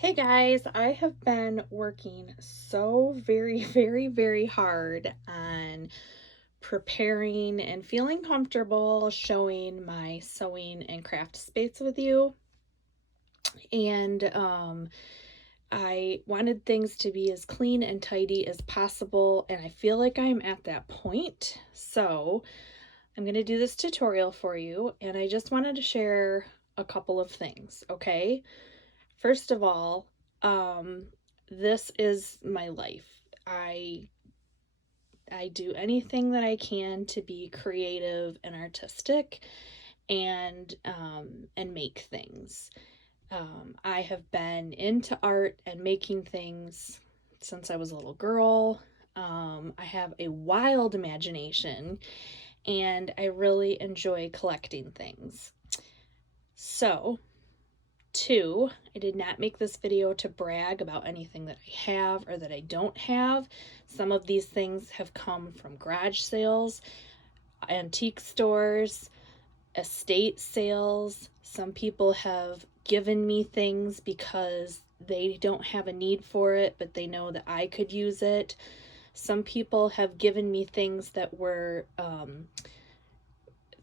Hey guys, I have been working so very hard on preparing and feeling comfortable showing my sewing and craft space with you. And I wanted things to be as clean and tidy as possible, and I feel like I'm at that point. So I'm going to do this tutorial for you, and I just wanted to share a couple of things, okay? First of all, um, this is my life. I I do anything that I can to be creative and artistic and make things. I have been into art and making things since I was a little girl. I have a wild imagination and I really enjoy collecting things. So, two, I did not make this video to brag about anything that I have or that I don't have. Some of these things have come from garage sales, antique stores, estate sales. Some people have given me things because they don't have a need for it, but they know that I could use it. Some people have given me things that were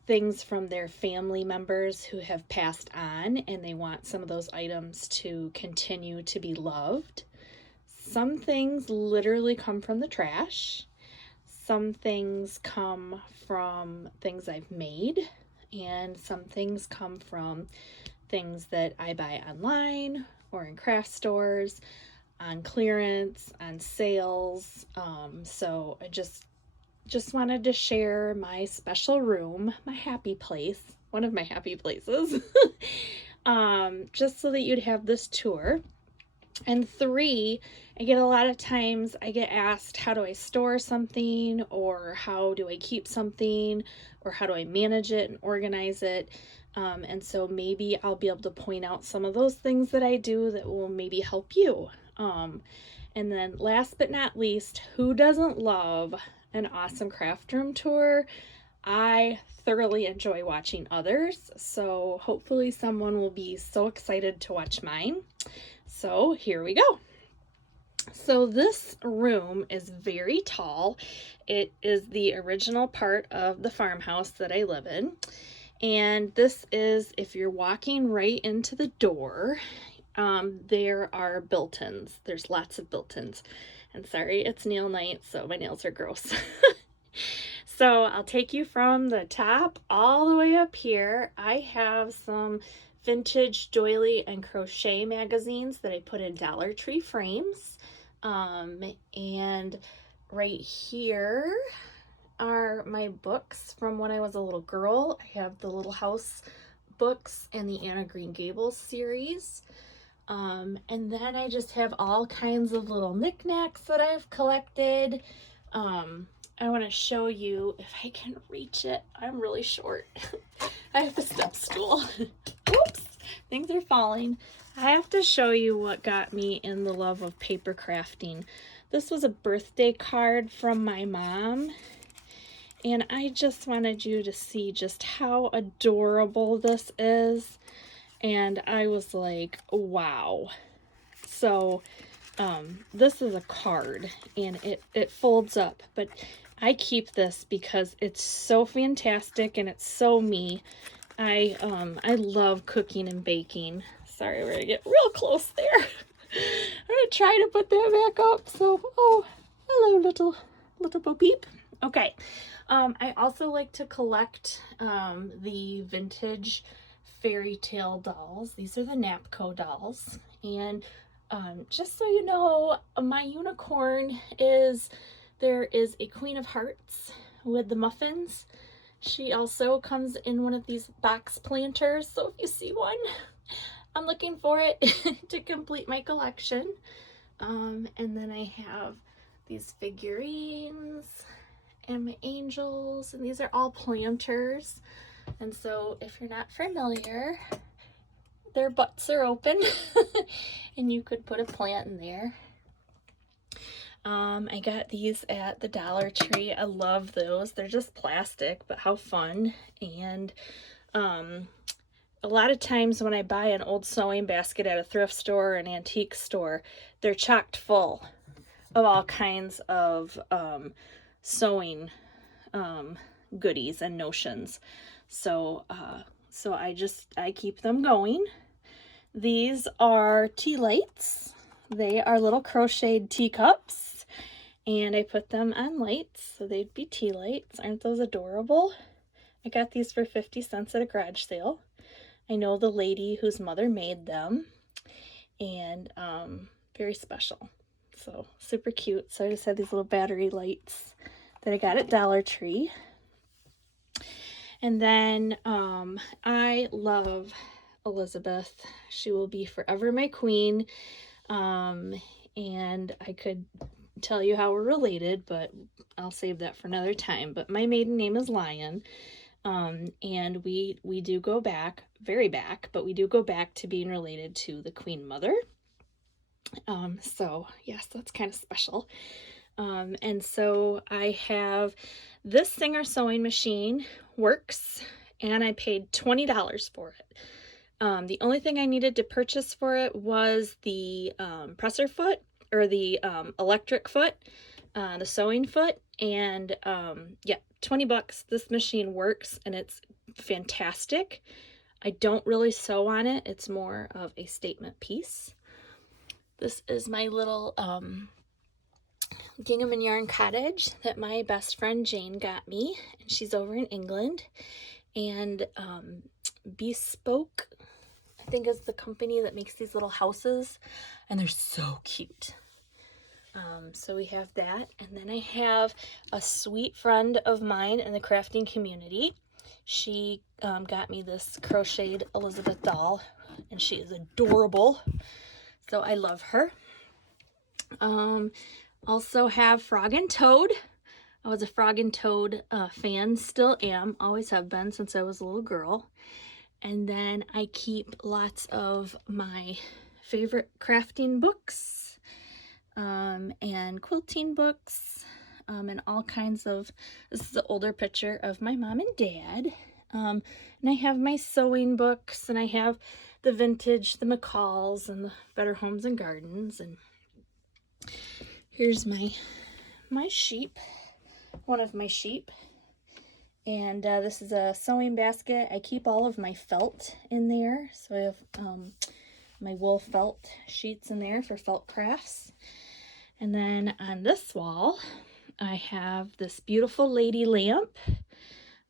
things from their family members who have passed on and they want some of those items to continue to be loved. Some things literally come from the trash. Some things come from things I've made, and some things come from things that I buy online or in craft stores, on clearance, on sales. So I just wanted to share my special room, my happy place, one of my happy places, just so that you'd have this tour. And three, I get a lot of times I get asked, how do I store something, or how do I keep something, or how do I manage it and organize it? And so maybe I'll be able to point out some of those things that I do that will maybe help you. And then last but not least, who doesn't love an awesome craft room tour? I thoroughly enjoy watching others, so hopefully someone will be so excited to watch mine. So here we go. So this room is very tall. It is the original part of the farmhouse that I live in. And this is, if you're walking right into the door, there are built-ins. There's lots of built-ins. And sorry, it's nail night, so my nails are gross. So I'll take you from the top all the way up here. I have some vintage doily and crochet magazines that I put in Dollar Tree frames. And right here are my books from when I was a little girl. I have the Little House books and the Anna Green Gables series. And then I just have all kinds of little knickknacks that I've collected. I want to show you if I can reach it. I'm really short. I have a step stool. Oops, things are falling. I have to show you what got me in the love of paper crafting. This was a birthday card from my mom, and I just wanted you to see just how adorable this is. And I was like, wow. So this is a card and it folds up, but I keep this because it's so fantastic and it's so me. I love cooking and baking. Sorry, we're gonna get real close there. I'm gonna try to put that back up. So, oh, hello, little Bo Peep. Okay. I also like to collect the vintage fairy tale dolls. These are the Napco dolls. And just so you know, my unicorn is, there is a Queen of Hearts with the muffins. She also comes in one of these box planters, so if you see one, I'm looking for it to complete my collection. And then I have these figurines and my angels, and these are all planters. And so if you're not familiar, their butts are open and you could put a plant in there. I got these at the Dollar Tree. I love those. They're just plastic, but how fun. And a lot of times when I buy an old sewing basket at a thrift store or an antique store, they're chocked full of all kinds of sewing goodies and notions. So I keep them going. These are tea lights. They are little crocheted teacups, and I put them on lights so they'd be tea lights. Aren't those adorable? I got these for 50 cents at a garage sale. I know the lady whose mother made them, and very special. So super cute. So I just had these little battery lights that I got at Dollar Tree. And then I love Elizabeth. She will be forever my queen. And I could tell you how we're related, but I'll save that for another time. But my maiden name is Lion. And we do go back, very back, but we do go back to being related to the Queen Mother. So yes, that's kind of special. And so I have this Singer sewing machine, works, and I paid $20 for it. The only thing I needed to purchase for it was the presser foot, or the electric foot, the sewing foot, and yeah, 20 bucks. This machine works and it's fantastic. I don't really sew on it. It's more of a statement piece. This is my little gingham and yarn cottage that my best friend Jane got me, and she's over in England. And Bespoke, I think, is the company that makes these little houses, and they're so cute. So we have that, and then I have a sweet friend of mine in the crafting community. She got me this crocheted Elizabeth doll, and she is adorable, so I love her. Also have Frog and Toad. I was a Frog and Toad fan, still am, always have been since I was a little girl. And then I keep lots of my favorite crafting books, and quilting books, and all kinds of, this is the older picture of my mom and dad. And I have my sewing books, and I have the vintage, the McCalls, and the Better Homes and Gardens. And here's my sheep, one of my sheep. And this is a sewing basket. I keep all of my felt in there. So I have my wool felt sheets in there for felt crafts. And then on this wall, I have this beautiful lady lamp,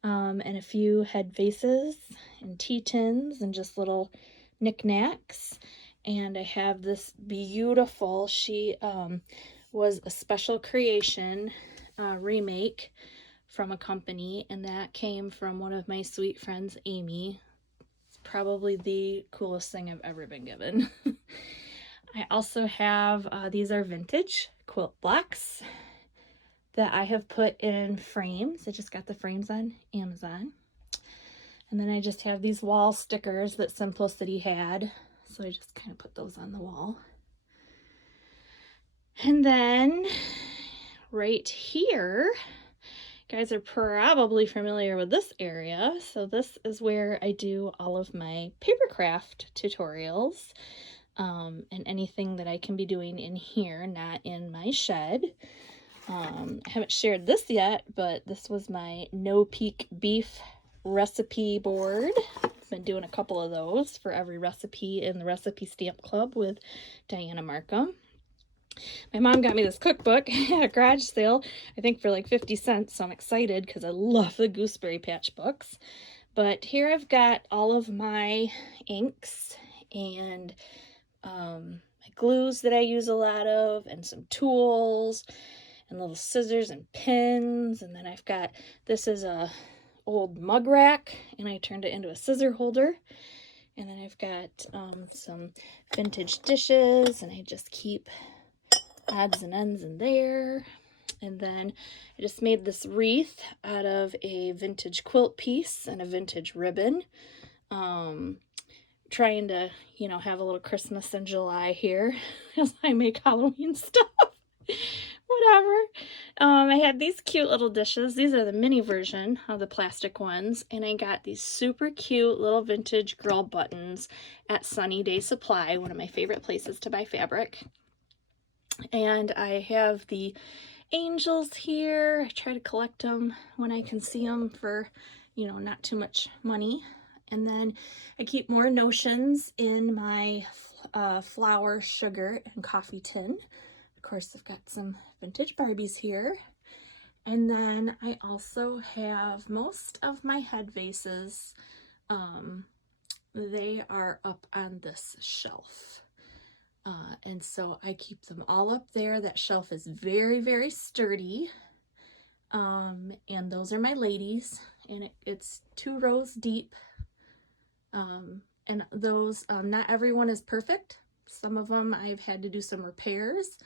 and a few head vases and tea tins and just little knickknacks. And I have this beautiful, she was a special creation remake from a company, and that came from one of my sweet friends, Amy. It's probably the coolest thing I've ever been given. I also have, these are vintage quilt blocks that I have put in frames. I just got the frames on Amazon. And then I just have these wall stickers that Simplicity had, so I just kind of put those on the wall. And then right here, you guys are probably familiar with this area. So this is where I do all of my papercraft tutorials, and anything that I can be doing in here, not in my shed. I haven't shared this yet, but this was my no-peak beef recipe board. I've been doing a couple of those for every recipe in the Recipe Stamp Club with Diana Markham. My mom got me this cookbook at a garage sale, I think for like 50 cents, so I'm excited because I love the Gooseberry Patch books. But here I've got all of my inks and my glues that I use a lot of, and some tools and little scissors and pins. And then I've got, this is a old mug rack, and I turned it into a scissor holder. And then I've got some vintage dishes, and I just keep odds and ends in there. And then I just made this wreath out of a vintage quilt piece and a vintage ribbon. Trying to, have a little Christmas in July here as I make Halloween stuff. Whatever. I had these cute little dishes. These are the mini version of the plastic ones. And I got these super cute little vintage girl buttons at Sunny Day Supply, one of my favorite places to buy fabric. And I have the angels here. I try to collect them when I can see them for, you know, not too much money. And then I keep more notions in my flour, sugar, and coffee tin. Of course, I've got some vintage Barbies here. And then I also have most of my head vases. They are up on this shelf. And so I keep them all up there. That shelf is very, very sturdy. And those are my ladies. And it's 2 rows deep. And those, not everyone is perfect. Some of them I've had to do some repairs.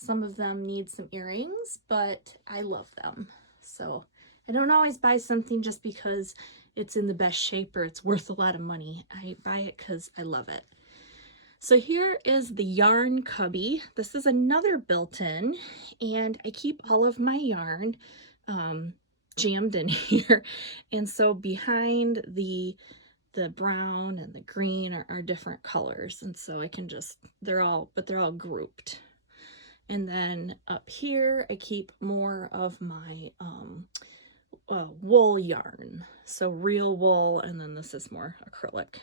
Some of them need some earrings, but I love them. So I don't always buy something just because it's in the best shape or it's worth a lot of money. I buy it because I love it. So here is the yarn cubby. This is another built-in, and I keep all of my yarn jammed in here. And so behind the brown and the green are different colors, and so I can just, they're all grouped. And then up here I keep more of my wool yarn, so real wool, and then this is more acrylic.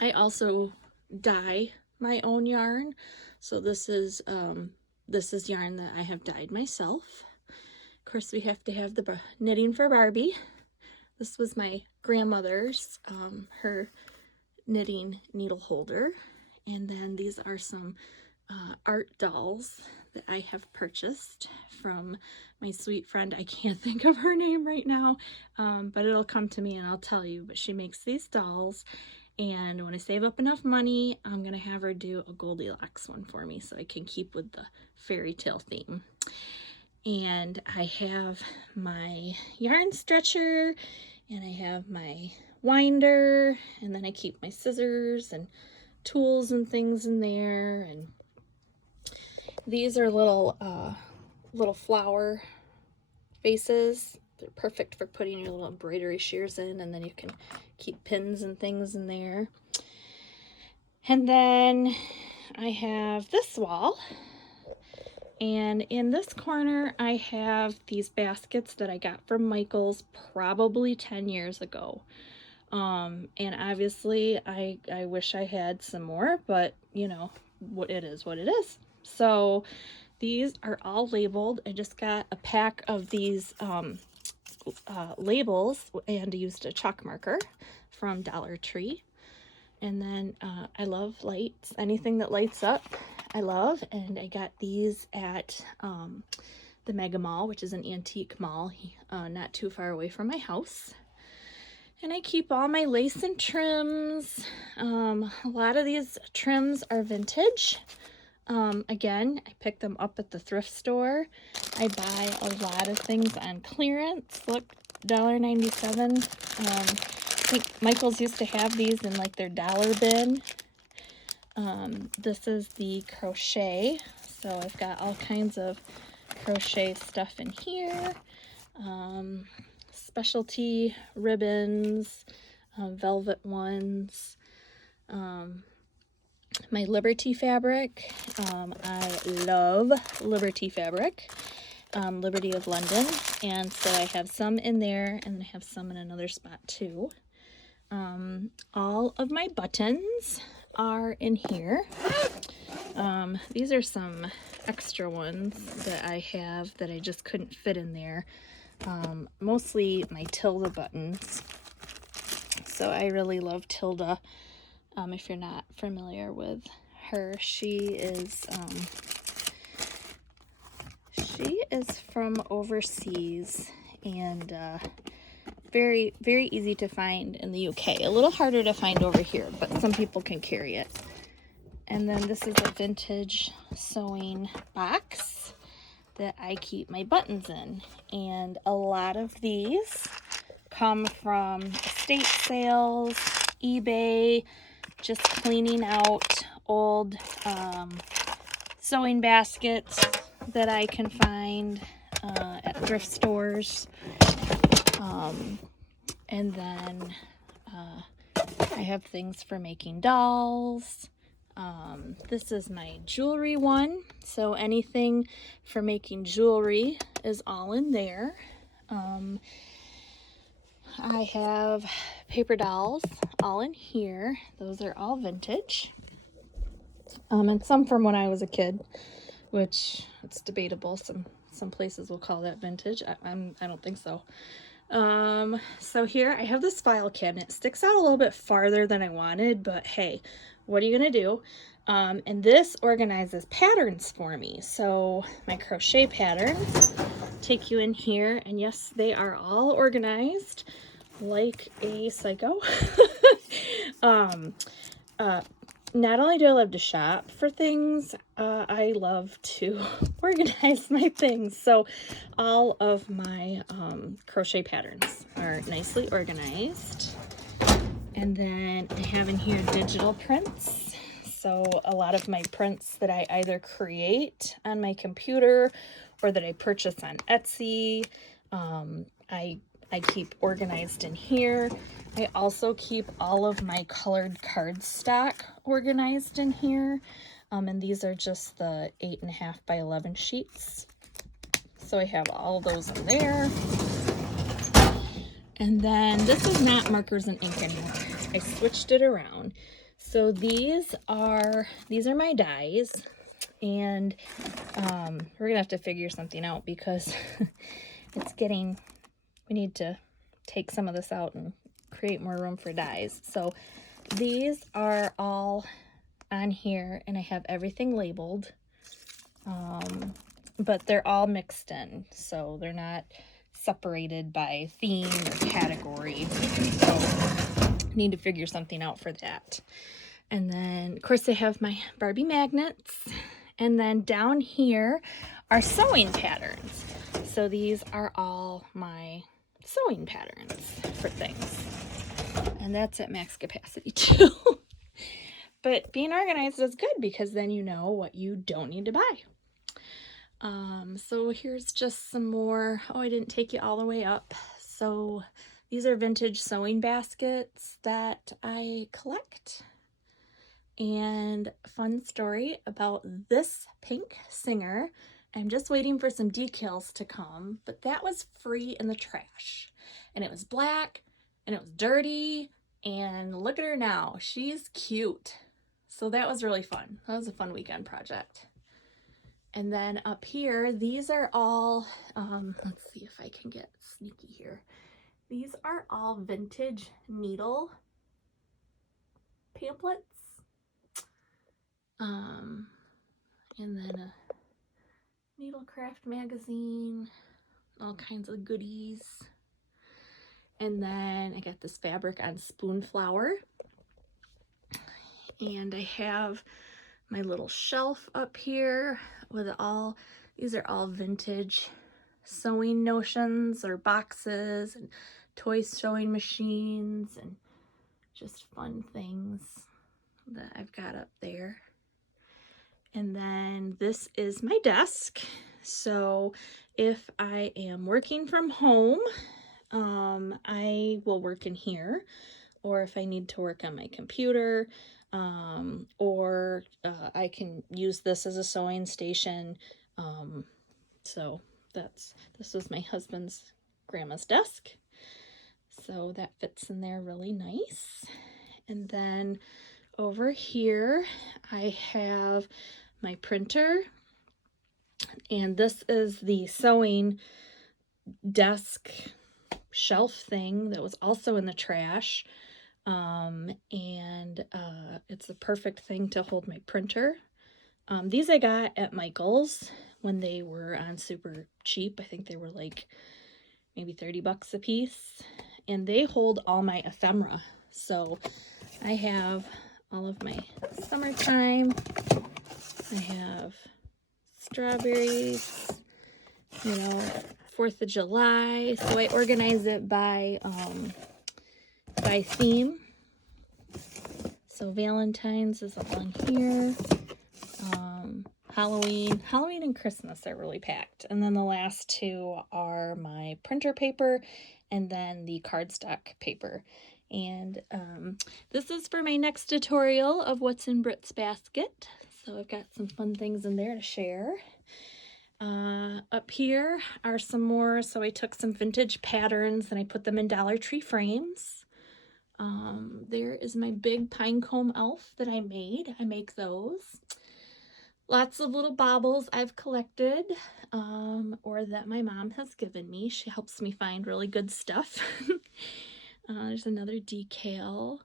I also dye my own yarn, so this is yarn that I have dyed myself. Of course, we have to have the knitting for Barbie. This was my grandmother's, her knitting needle holder. And then these are some art dolls that I have purchased from my sweet friend. I can't think of her name right now, but it'll come to me and I'll tell you. But she makes these dolls, and when I save up enough money, I'm going to have her do a Goldilocks one for me so I can keep with the fairy tale theme. And I have my yarn stretcher, and I have my winder, and then I keep my scissors and tools and things in there. And these are little flower vases. They're perfect for putting your little embroidery shears in, and then you can keep pins and things in there. And then I have this wall. And in this corner, I have these baskets that I got from Michael's probably 10 years ago. And obviously, I wish I had some more, but you know, it is what it is. So these are all labeled. I just got a pack of these labels and used a chalk marker from Dollar Tree. And then I love lights. Anything that lights up, I love. And I got these at the Mega Mall, which is an antique mall not too far away from my house. And I keep all my lace and trims. A lot of these trims are vintage. Again, I pick them up at the thrift store. I buy a lot of things on clearance. Look, $1.97. I think Michael's used to have these in like their dollar bin. This is the crochet. So I've got all kinds of crochet stuff in here. Specialty ribbons, velvet ones. My Liberty fabric. I love Liberty fabric. Liberty of London. And so I have some in there, and I have some in another spot too. All of my buttons are in here. These are some extra ones that I have that I just couldn't fit in there. Mostly my Tilda buttons. So I really love Tilda. If you're not familiar with her, she is from overseas, and very, very easy to find in the UK. A little harder to find over here, but some people can carry it. And then this is a vintage sewing box that I keep my buttons in. And a lot of these come from estate sales, eBay, just cleaning out old sewing baskets that I can find at thrift stores. And then I have things for making dolls. This is my jewelry one, so anything for making jewelry is all in there. I have paper dolls all in here. Those are all vintage. And some from when I was a kid, which it's debatable. Some places will call that vintage. I don't think so. So here I have this file cabinet. It sticks out a little bit farther than I wanted, but hey, what are you gonna do? And this organizes patterns for me. So my crochet patterns take you in here, and yes, they are all organized like a psycho. Not only do I love to shop for things, I love to organize my things. So all of my crochet patterns are nicely organized. And then I have in here digital prints. So a lot of my prints that I either create on my computer or that I purchase on Etsy, I keep organized in here. I also keep all of my colored cardstock organized in here. And these are just the 8.5 by 11 sheets. So I have all of those in there. And then this is not markers and ink anymore. I switched it around. So these are my dies. And we're gonna have to figure something out because we need to take some of this out and create more room for dies. So these are all on here, and I have everything labeled, but they're all mixed in, so they're not separated by theme or category. So I need to figure something out for that. And then of course I have my Barbie magnets, and then down here are sewing patterns. So these are all my sewing patterns for things, and that's at max capacity too. But being organized is good because then you know what you don't need to buy. So here's just some more. Oh, I didn't take you all the way up. So these are vintage sewing baskets that I collect. And fun story about this pink singer. I'm just waiting for some decals to come, but that was free in the trash. And it was black, and it was dirty, and look at her now. She's cute. So that was really fun. That was a fun weekend project. And then up here, these are all, let's see if I can get sneaky here. These are all vintage needle pamphlets. And then a Needlecraft magazine, all kinds of goodies. And then I got this fabric on spoon flower. And I have my little shelf up here with these are all vintage sewing notions or boxes and toy sewing machines and just fun things that I've got up there. And then this is my desk. So if I am working from home, I will work in here, or if I need to work on my computer, or I can use this as a sewing station. So this is my husband's grandma's desk. So that fits in there really nice. And then over here, I have my printer, and this is the sewing desk shelf thing that was also in the trash. It's a perfect thing to hold my printer. These I got at Michael's when they were on super cheap. I think they were like maybe 30 bucks a piece, and they hold all my ephemera. So I have all of my summertime. I have strawberries, 4th of July. So I organize it by theme. So Valentine's is all in here. Halloween and Christmas are really packed. And then the last two are my printer paper and then the cardstock paper. And this is for my next tutorial of what's in Britt's basket. So I've got some fun things in there to share. Up here are some more. So I took some vintage patterns and I put them in Dollar Tree frames. There is my big pine cone elf that I made. I make those. Lots of little baubles I've collected, or that my mom has given me. She helps me find really good stuff. There's another decal,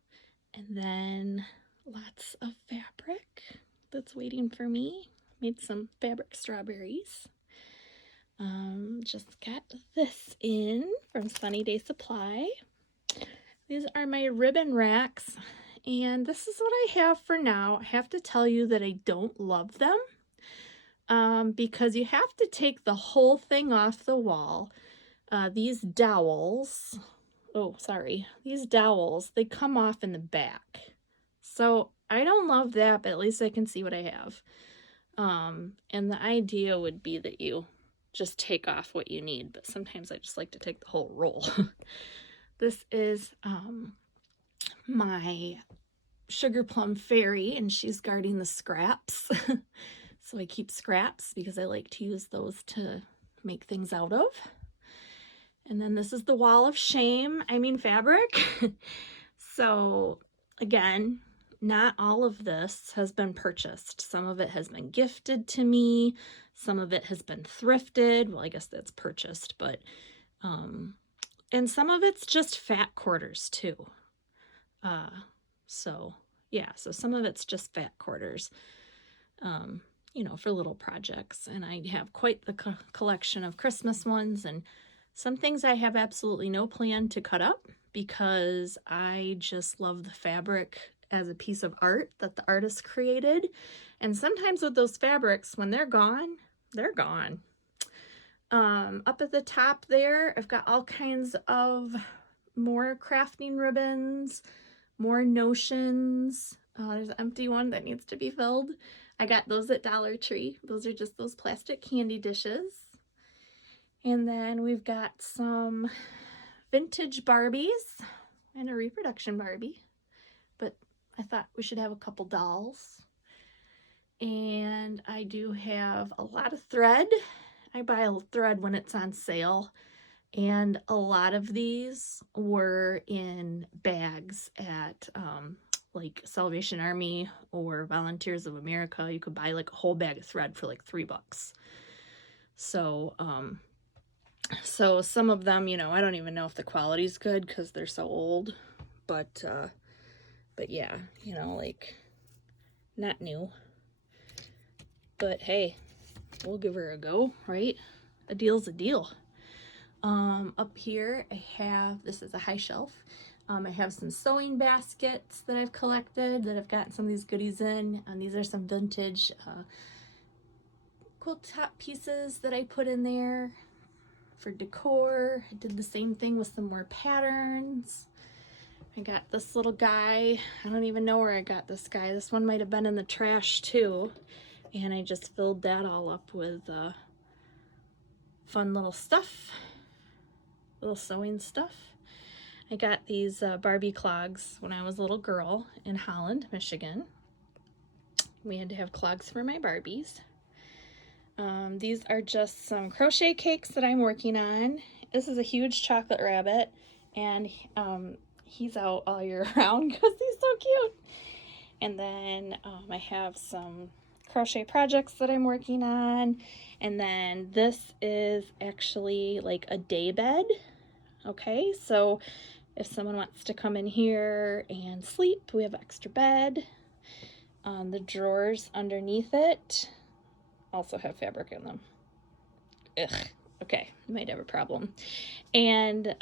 and then lots of fabric that's waiting for me. Made some fabric strawberries. Just got this in from Sunny Day Supply. These are my ribbon racks, and this is what I have for now. I have to tell you that I don't love them because you have to take the whole thing off the wall. These dowels, these dowels, they come off in the back. So I don't love that, but at least I can see what I have. And the idea would be that you just take off what you need, but sometimes I just like to take the whole roll. This is my sugar plum fairy, and she's guarding the scraps. So I keep scraps because I like to use those to make things out of. And then this is the wall of shame, fabric. So again, not all of this has been purchased. Some of it has been gifted to me. Some of it has been thrifted. Well, I guess that's purchased, but and some of it's just fat quarters too. So some of it's just fat quarters, for little projects. And I have quite the collection of Christmas ones, and some things I have absolutely no plan to cut up because I just love the fabric as a piece of art that the artist created. And sometimes with those fabrics, when they're gone, they're gone. Up at the top there, I've got all kinds of more crafting ribbons, more notions. There's an empty one that needs to be filled. I got those at Dollar Tree. Those are just those plastic candy dishes. And then we've got some vintage Barbies and a reproduction Barbie, but I thought we should have a couple dolls. And I do have a lot of thread. I buy a thread when it's on sale, and a lot of these were in bags at like Salvation Army or Volunteers of America. You could buy like a whole bag of thread for like $3. So so some of them, I don't even know if the quality's good because they're so old, but yeah, like not new, but hey, we'll give her a go, right? A deal's a deal. Up here I have, this is a high shelf. I have some sewing baskets that I've collected that I've gotten some of these goodies in, and these are some vintage quilt top pieces that I put in there for decor. I did the same thing with some more patterns. I got this little guy. I don't even know where I got this guy. This one might have been in the trash too. And I just filled that all up with fun little stuff, little sewing stuff. I got these Barbie clogs when I was a little girl in Holland, Michigan. We had to have clogs for my Barbies. These are just some crochet cakes that I'm working on. This is a huge chocolate rabbit, and he's out all year round because he's so cute. And then I have some crochet projects that I'm working on, and then this is actually like a day bed. Okay, so if someone wants to come in here and sleep, we have extra bed. The drawers underneath it also have fabric in them. Ugh, okay, might have a problem. And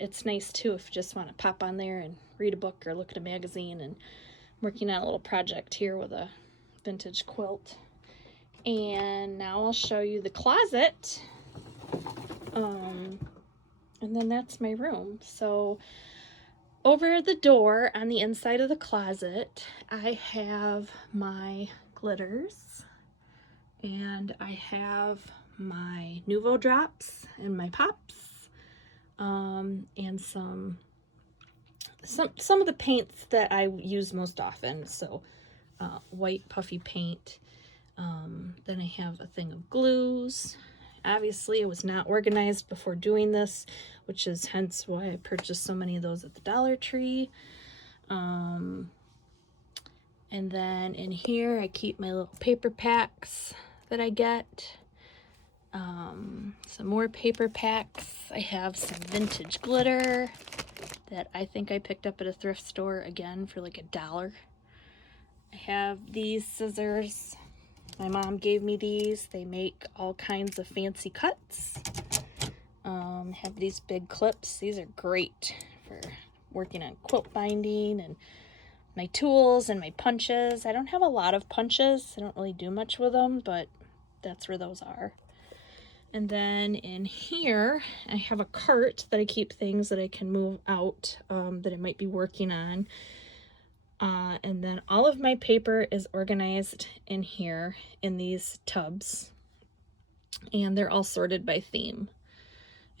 it's nice too if you just want to pop on there and read a book or look at a magazine. And I'm working on a little project here with a vintage quilt. And now I'll show you the closet. And then that's my room. So over the door on the inside of the closet, I have my glitters, and I have my Nuvo drops and my pops, and some of the paints that I use most often. So white puffy paint. Then I have a thing of glues. Obviously, I was not organized before doing this, which is hence why I purchased so many of those at the Dollar Tree. And then in here, I keep my little paper packs that I get. Some more paper packs. I have some vintage glitter that I think I picked up at a thrift store again for like $1. I have these scissors. My mom gave me these. They make all kinds of fancy cuts. Have these big clips. These are great for working on quilt binding, and my tools and my punches. I don't have a lot of punches. I don't really do much with them, but that's where those are. And then in here, I have a cart that I keep things that I can move out that I might be working on. And then all of my paper is organized in here in these tubs, and they're all sorted by theme.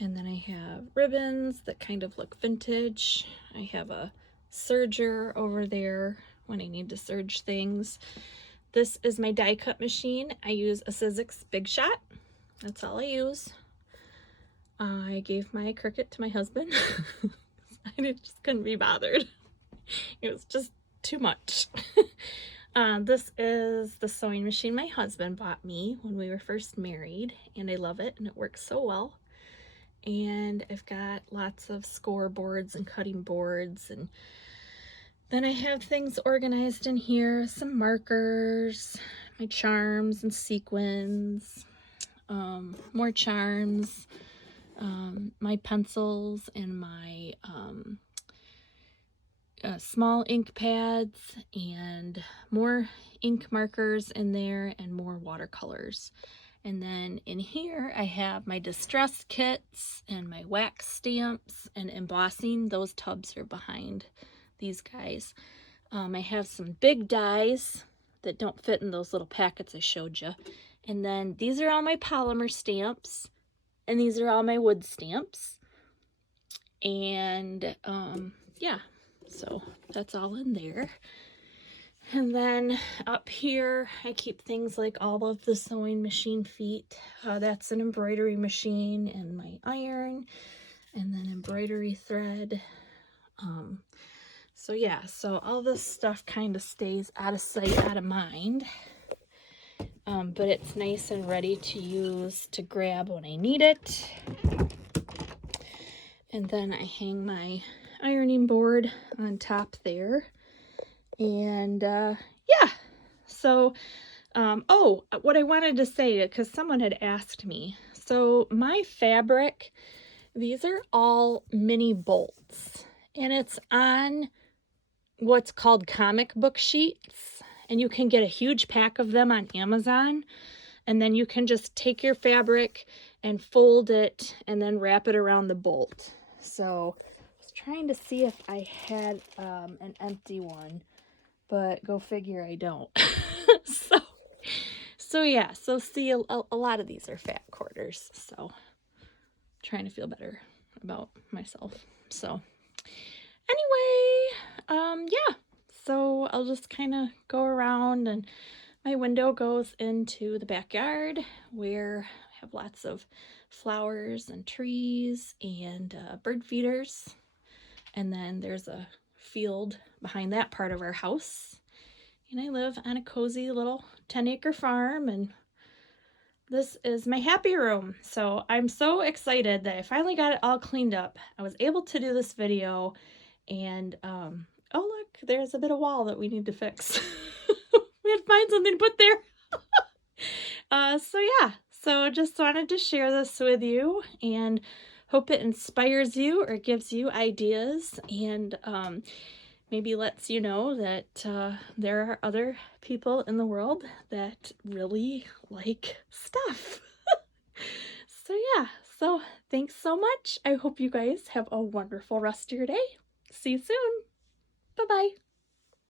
And then I have ribbons that kind of look vintage. I have a serger over there when I need to serge things. This is my die cut machine. I use a Sizzix Big Shot. That's all I use. I gave my Cricut to my husband. I just couldn't be bothered. It was just too much. This is the sewing machine my husband bought me when we were first married, and I love it, and it works so well. And I've got lots of scoreboards and cutting boards, and then I have things organized in here, some markers, my charms and sequins, more charms, my pencils, and my small ink pads, and more ink markers in there, and more watercolors. And then in here I have my distress kits and my wax stamps and embossing. Those tubs are behind these guys. I have some big dies that don't fit in those little packets I showed you. And then these are all my polymer stamps, and these are all my wood stamps. And yeah, so that's all in there. And then up here, I keep things like all of the sewing machine feet. That's an embroidery machine, and my iron, and then embroidery thread. So yeah, so all this stuff kind of stays out of sight, out of mind. But it's nice and ready to use to grab when I need it. And then I hang my ironing board on top there. And yeah, so oh, what I wanted to say, because someone had asked me, so my fabric, these are all mini bolts, and it's on what's called comic book sheets, and you can get a huge pack of them on Amazon, and then you can just take your fabric and fold it and then wrap it around the bolt. So I was trying to see if I had an empty one, but go figure, I don't. so yeah, so see, a lot of these are fat quarters, so I'm trying to feel better about myself. So anyway, yeah, so I'll just kind of go around, and my window goes into the backyard where I have lots of flowers and trees and bird feeders. And then there's a field behind that part of our house. And I live on a cozy little 10-acre farm, and this is my happy room. So I'm so excited that I finally got it all cleaned up. I was able to do this video, and oh look, there's a bit of wall that we need to fix. We had to find something to put there. So yeah, so just wanted to share this with you, and hope it inspires you or gives you ideas, and maybe lets you know that there are other people in the world that really like stuff. So yeah, so thanks so much. I hope you guys have a wonderful rest of your day. See you soon. Bye-bye.